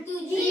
Santo Jesus.